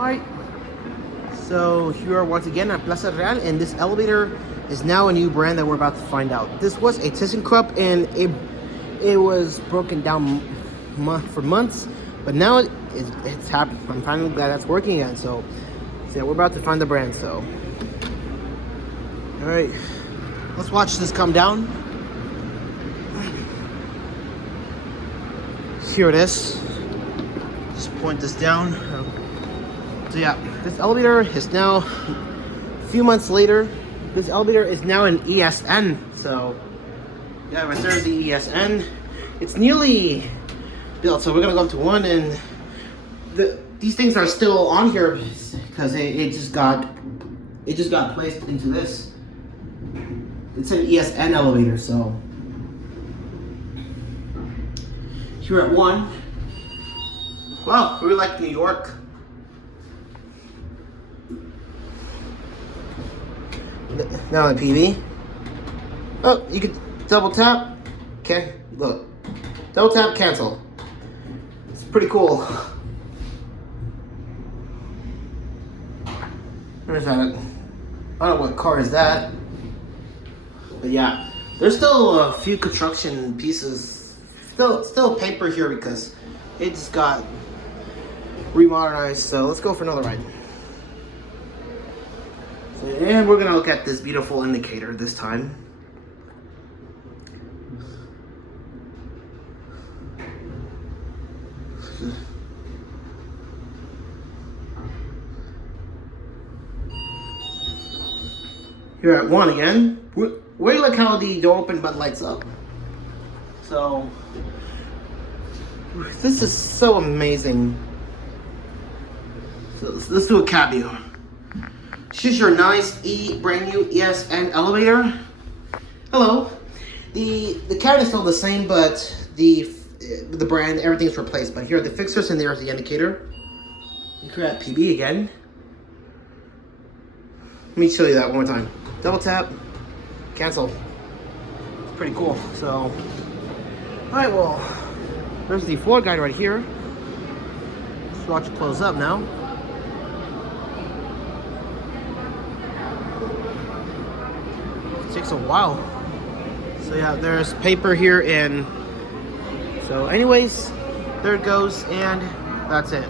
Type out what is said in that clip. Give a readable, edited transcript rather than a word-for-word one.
Alright, so here are once again at Plaza Real, and this elevator is now a new brand that we're about to find out. This was a ThyssenKrupp, and it was broken down for months, but now it's happened. I'm finally glad that's working again. So yeah, we're about to find the brand. So alright, let's watch this come down. Here it is. Just point this down. So yeah, this elevator is now, a few months later, this elevator is now an ESN. So yeah, right there's the ESN. It's nearly built, so we're gonna go up to one, and these things are still on here because it just got placed into this. It's an ESN elevator, so here at one. Wow, we're like New York. Now on PV. Oh, you could double tap. Okay, look. Double tap, cancel. It's pretty cool. Where's that? I don't know what car is that. But yeah, there's still a few construction pieces. Still paper here because it just got remodernized. So let's go for another ride. And we're gonna look at this beautiful indicator this time. Here at one again. Where you look how the door open but lights up. So this is so amazing. So let's do a cab view. This is your nice brand new ESN elevator. Hello. The cabin is still the same, but the brand, everything's replaced. But here are the fixtures, and there's the indicator. Here at PB again. Let me show you that one more time. Double tap, cancel. It's pretty cool. So, all right, well, there's the floor guide right here. Let's watch it close up now. It takes a while. So yeah, there's paper here, and so anyways, there it goes, and that's it.